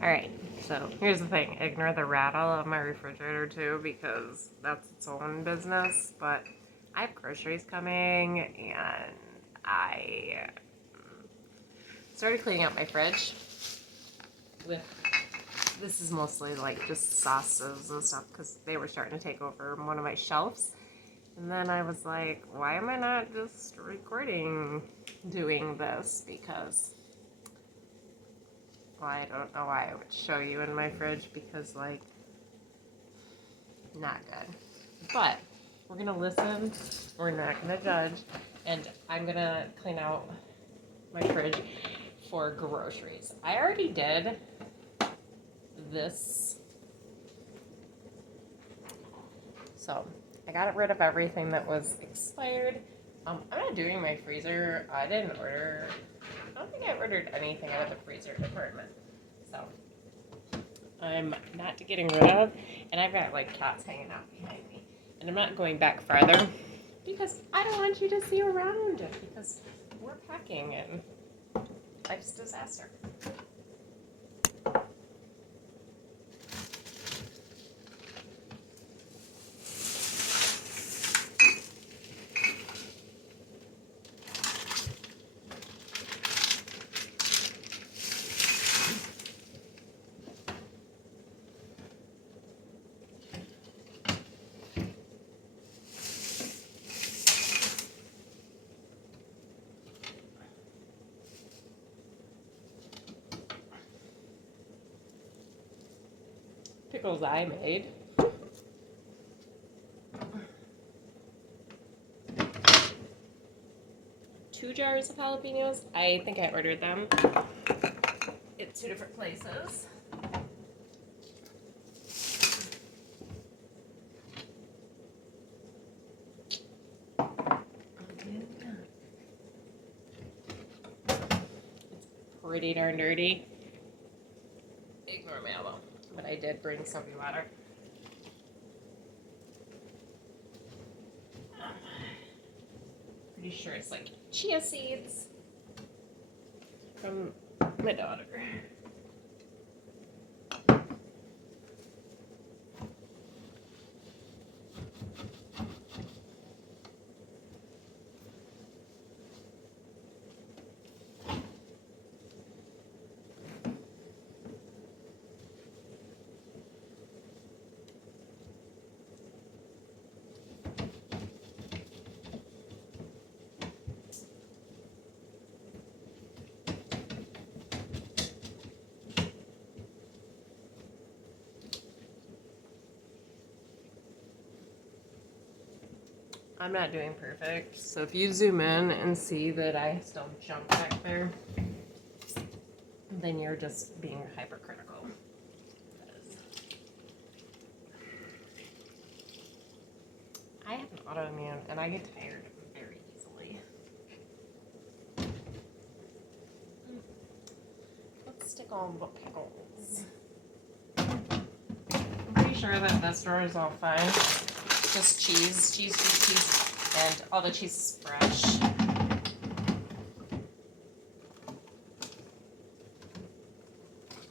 Alright, so here's the thing. Ignore the rattle of my refrigerator too, because that's its own business. But I have groceries coming, and I started cleaning out my fridge with, this is mostly like just sauces and stuff, because they were starting to take over one of my shelves. And then I was like, why am I not just recording doing this? Because, well, I don't know why I would show you in my fridge, because, like, not good. But we're going to listen, we're not going to judge, and I'm going to clean out my fridge for groceries. I already did this. So I got rid of everything that was expired. I'm not doing my freezer. I don't think I ordered anything out of the freezer department. So I'm not getting rid of, and I've got like cats hanging out behind me. And I'm not going back farther because I don't want you to see around it, because we're packing and life's disaster. Pickles I made. 2 jars of jalapenos. I think I ordered them at 2 different places. It's pretty darn dirty. Ignore my elbow. But I did bring soapy water. Pretty sure it's like chia seeds from my daughter. I'm not doing perfect, so if you zoom in and see that I still jump back there, then you're just being hypercritical. I have an autoimmune, and I get tired very easily. Let's stick on the pickles. I'm pretty sure that this drawer is all fine. Just cheese, and all the cheese is fresh.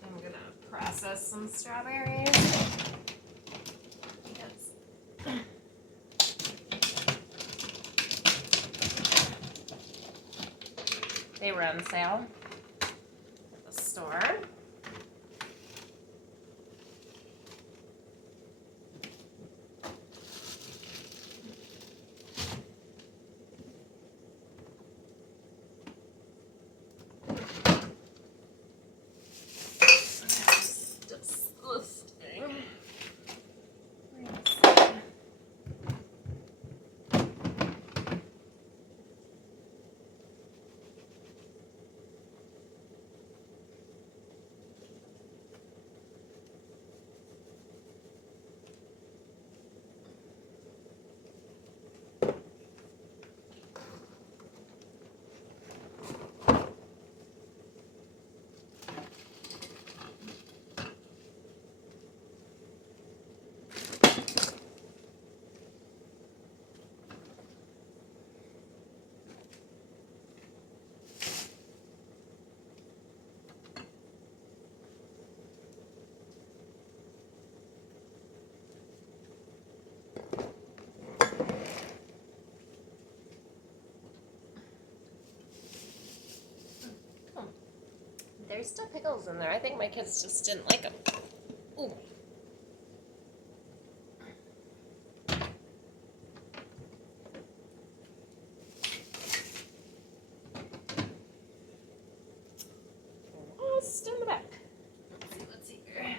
I'm gonna process some strawberries. Yes. They were on sale at the store. there's still pickles in there. I think my kids just didn't like them. Ooh. Lost in the back. Let's see here.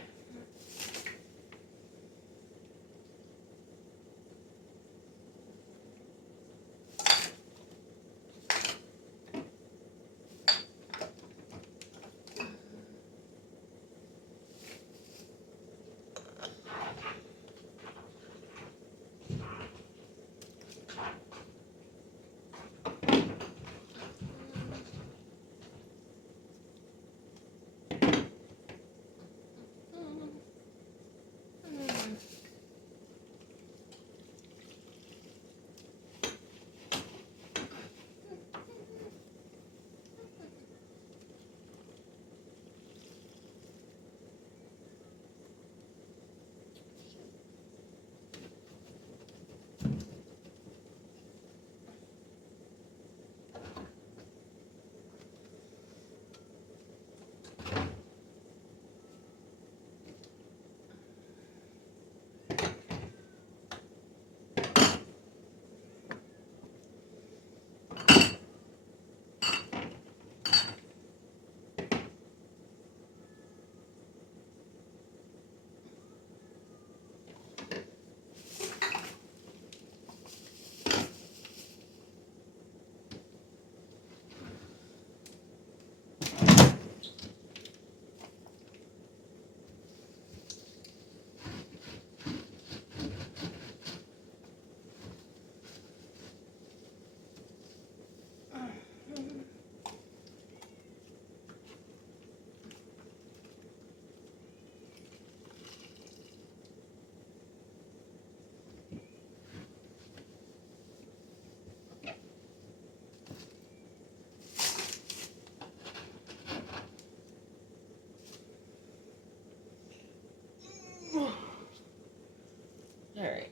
All right.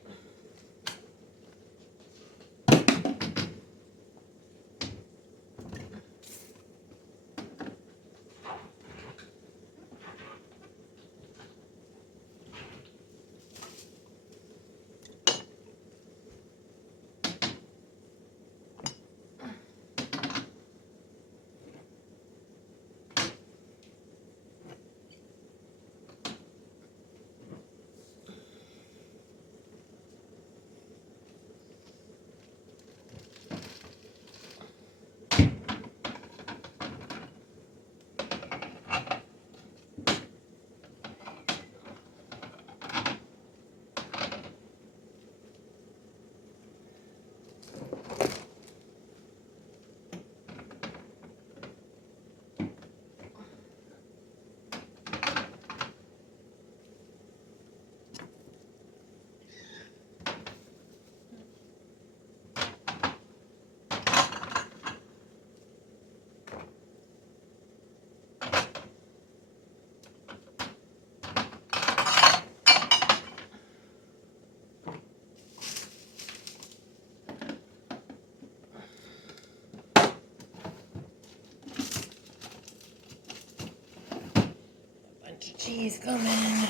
Bunch of cheese coming.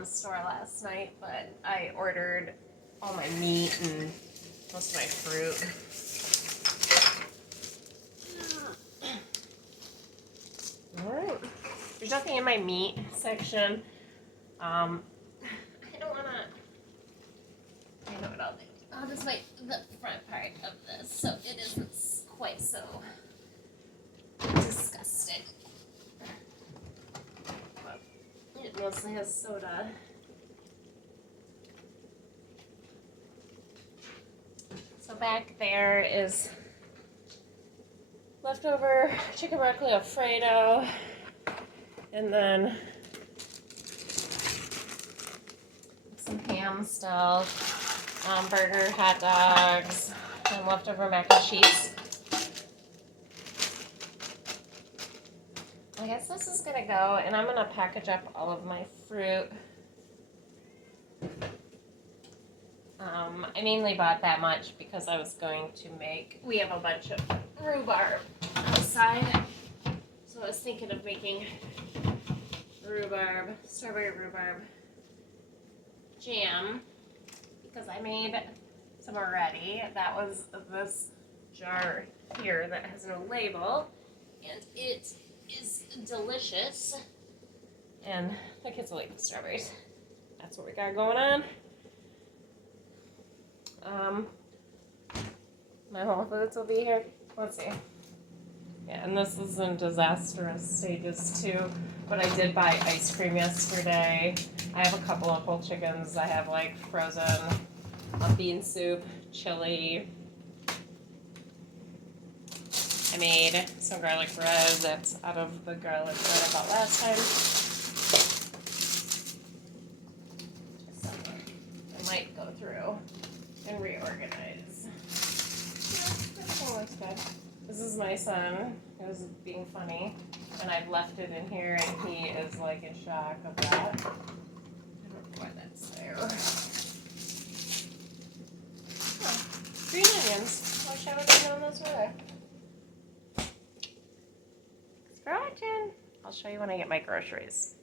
Sam's store last night, but I ordered all my meat and most of my fruit. Alright. There's nothing in my meat section. I don't wanna. I know what I'll do. I'll just make the front part of this so it isn't quite so disgusting. But it mostly has soda. So back there is leftover chicken broccoli Alfredo, and then some ham still, burger, hot dogs, and leftover mac and cheese. I guess this is gonna go, and I'm gonna package up all of my fruit. I mainly bought that much because I was going to we have a bunch of rhubarb outside, so I was thinking of making strawberry rhubarb jam, because I made some already. That was this jar here that has no label, and it is delicious, and the kids will like the strawberries. That's what we got going on. My Whole Foods will be here. Let's see. Yeah, and this is in disastrous stages too, but I did buy ice cream yesterday. I have a couple of whole chickens. I have like frozen bean soup, chili. I made some garlic bread that's out of the garlic bread I bought last time. So I might go through and reorganize. Yeah, everything looks good. This is my son who's being funny, and I've left it in here, and he is like in shock of that. I don't know why that's there. Oh, green onions. I wish I would have known those were there. Thanks for watching. I'll show you when I get my groceries.